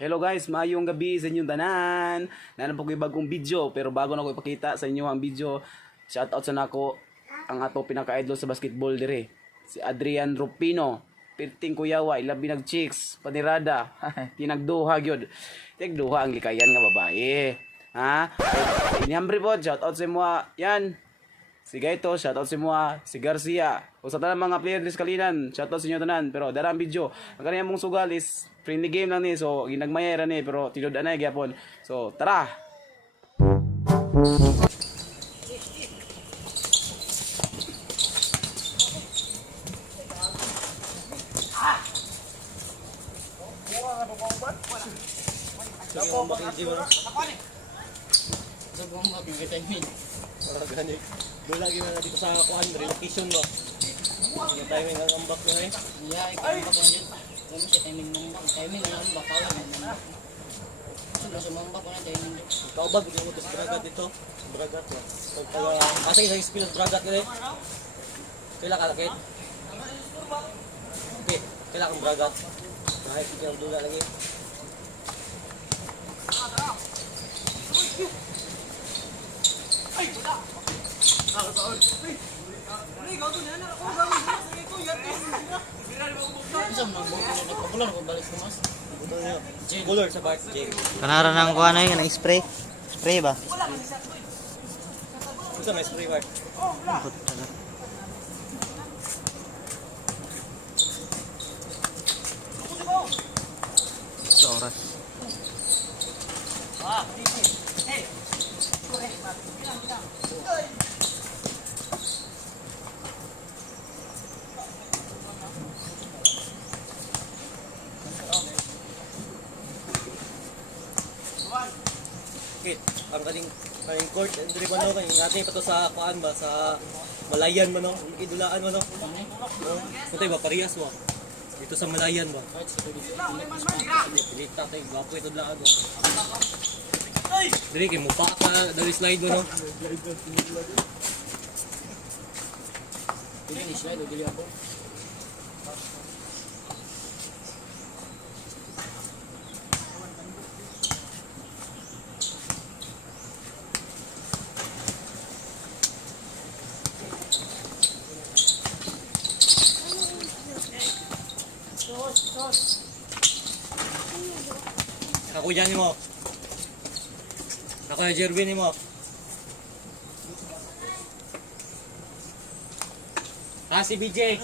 Hello guys, maayong gabi sa inyong tanan. Nanan po ko bagong video, pero bago na ko ipakita sa inyo ang video, shoutout sa nako ang ato pinaka-idol sa basketball dire, si Adrian Rupino. Pirting kuyawa, ilabi nag chicks, panirada, tinagduha gyud. Tinagduha ang likayan nga babae. Ha? Inhambre po, shoutout sa mo. Yan. Si Gaito, shoutout si Mua, si Garcia. O sa tanan mga player list kalinan, shoutout sa inyo tanan. Pero darang video, ang kaniyang mong sugal is friendly game lang ni. So ginagmayera ni, pero tilod na gyapon. So tara. Dula gina na dito sa kuan relocation ba. Yung timing ang ambak na eh. Yeah, ikaw ang bakon dyan. Kung siya timing ang ambak, kawala na. Sino sa mambak ko na timing dyan. Ikaw ba gusto mo to sa bragat dito? Bragat ba. Kasi isang spill sa bragat na eh. Kaila ka lakit? Okay, kaila kang bragat. Kahit ikaw dula lagi. Isa mo nang bakon na nagpakular ko balik ko mas. Color sa Bart J. Kanara nang kuha na yun, spray. Spray ba? Gusto may spray Bart. Sa oras. Okay, ang kaning court and dribble no kay ating pa to sa kuan ba sa Malayan man no, idulaan man no. Kuntay ba parehas wa. Dito sa Malayan ba. Dili tatay gwapo ito dlaan ba. Dili kay mo pa ka dali slide mo no. Dili ni slide o dili ako. Ako dyan mo. Ako yung Jervin mo. Si BJ.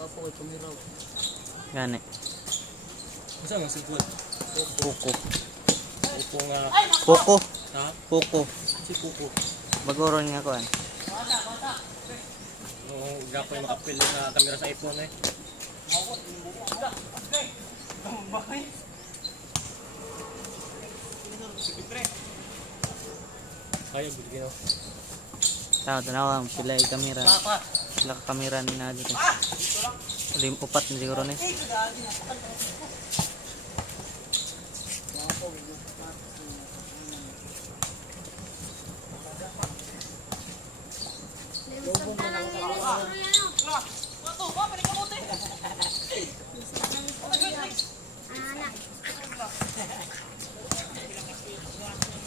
Kapo kay kumiraw. Gani. Masa man sigud? Puko. Upo nga. Puko. Ha? Puko. Si Pupo. Bagoron nga kuhan. Nung gapo yung makapil na kamera sa iPhone eh. Kaya bigyan ako. Tao, tanaw, pila yung kamera. Pila ka kamera na dito. Upat na siguro ni.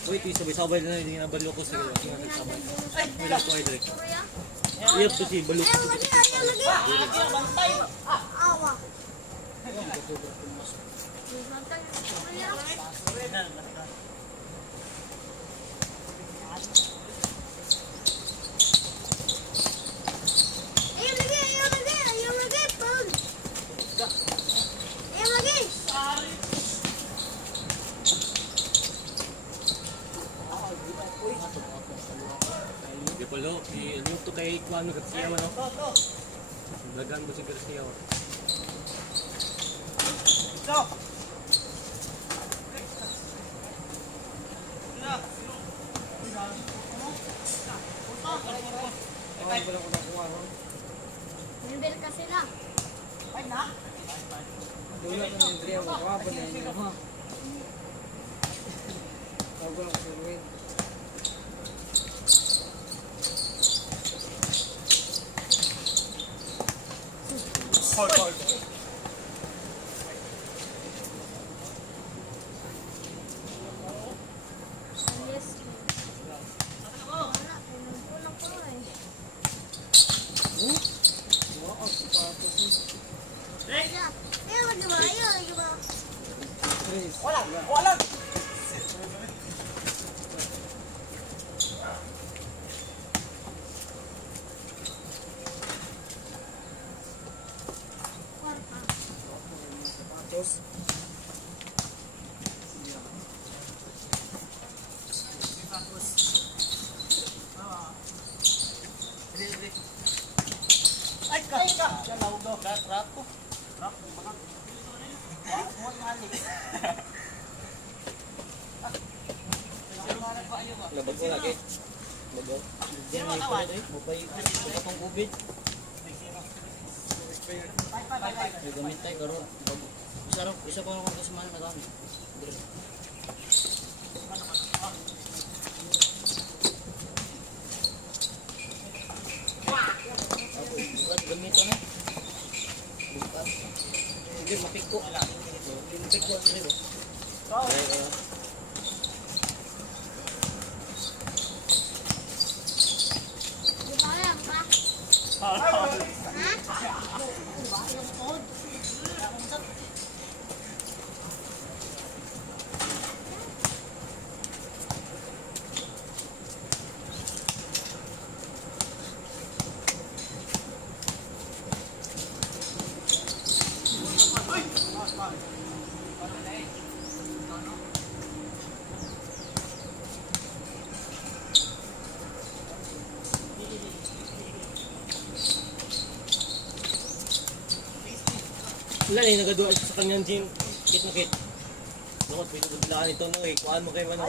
Uy, ito yung sabay-sabay na hindi na balo ko siguro. Wala ko ay direct. Iyap to si balo ko. Di balo, ano to kay Kuano Garcia ano? Dagan mo si Garcia. Nibel ka sila. Yes. Wala, pinagkulang ko eh. Iya, lagi ba? Iya, lagi ba? Labag ko lagi. Bago. Diyan may pa ito eh. Mupay itong COVID. May gamit tayo karoon. Isa pa ako kasi man madami. Bukas gamit na. Bukas. Hindi mapiko. Hindi mapiko. Di ba yan ba? Wala na yung nagaduwa sa kanyang gym. Kit na kit. Dapat pinagbilaan ito no eh. Kuhaan mo kayo ano.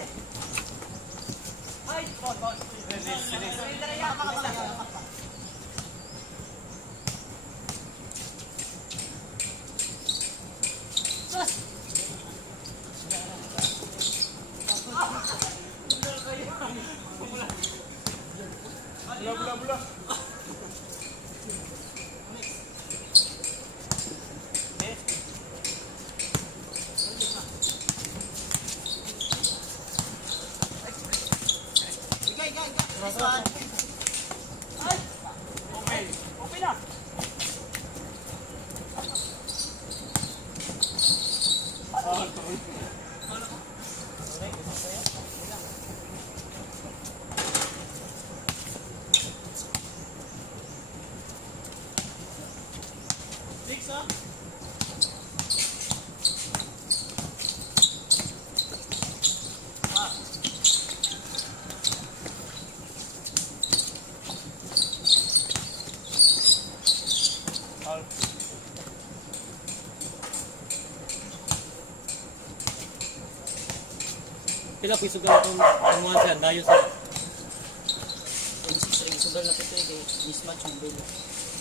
Pila po isugal itong mga siya, dayo sa Yung sugal na pito, mismatch yung bill.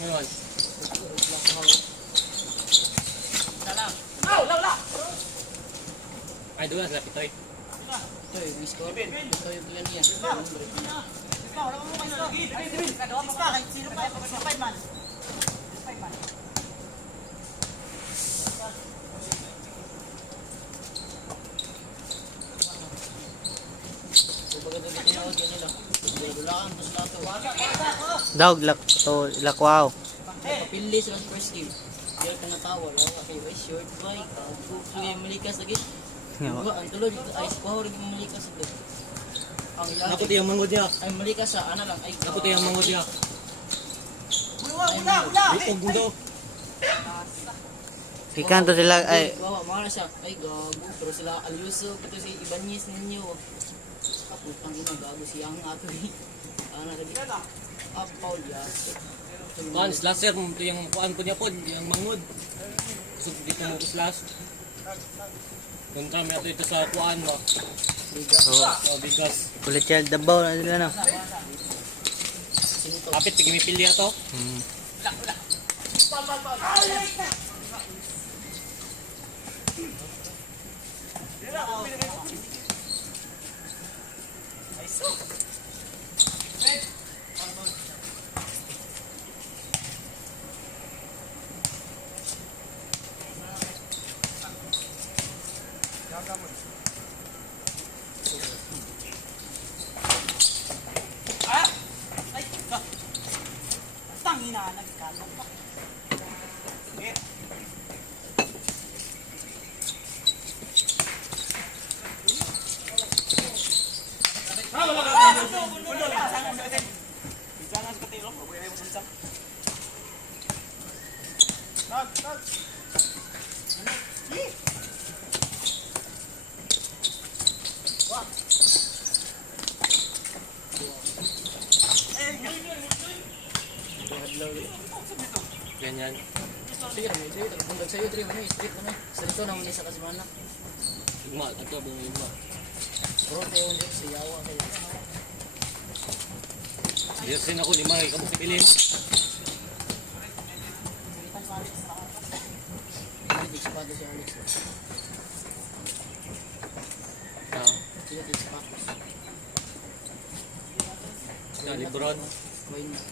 ngayon. Black Idol na sila Pitoy. Ito yung score. Ito yung plan yan. So baga dito tinawag yan nila. Dulaan to sila to. Dog, lakwaw. Napapili sila sa first game. Kaya ka natawa. Lawa kayo ay short bike. Kaya malikas lagi. Diba? Ang tulog ay kuha rin malikas ito. Ang Naputi ang mangod niya. ay malikas sa ano lang. Ay Naputi ang mangod niya. ay Bukog mo daw. Ikanto sila, ay, Bawa, mga siya. Ay, gago. Pero sila alyuso. Ito si Ibanez ninyo. Kaputang ina, gago siyang ato eh. Ano na rin? Paul, yes. Kuan, slasher mo. Ito yung kuan po niya po. Yung mangod. So, dito mo ko slash. Kung kami ato ito sa kuan mo. Oh, bigas. kulit child dabaw na sila no. Sinto. Kapit, tigimipili ato. Ganyan. Sige, may sige. Tagpundag sa'yo, Dre. Ano, straight naman. Sa dito naman isa kasi mana. Igma, ito ba yung igma? Pero tayo hindi sa yawa kayo. Yes, din ako ni Mike. Kamu si Pilin. Hindi sipada si Alex. Sige, tig sapatos. Libron. Why not?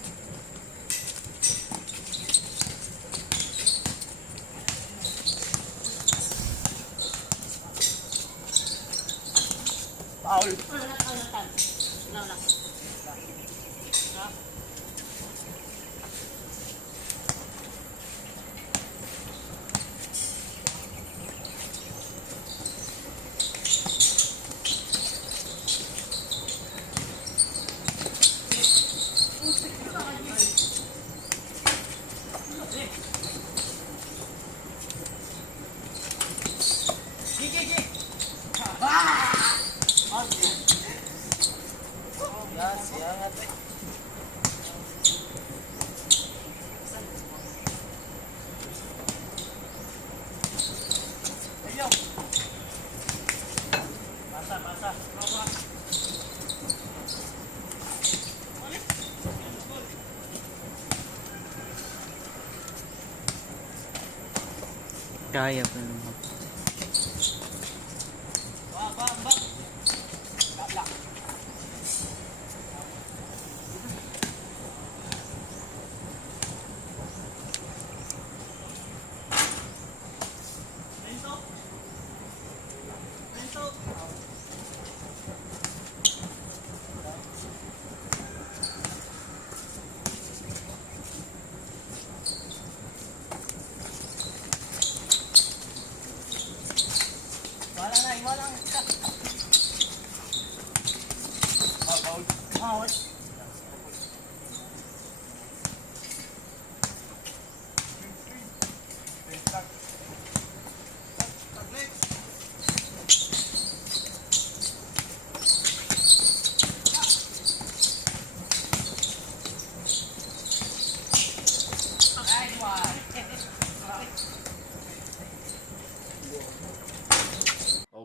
Kaya pa naman.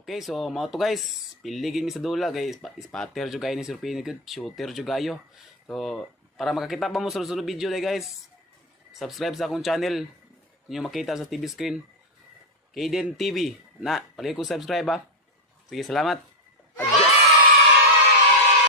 Okay, so mao to guys. Piligin mi sa dula guys. Spatter jud kayo ni Sir Pino good. Shooter jud kayo. So para makakita pa mo sa sunod video day guys. Subscribe sa akong channel. Niyo makita sa TV screen. Kaden TV. Na, pali ko subscribe ha. Sige, salamat.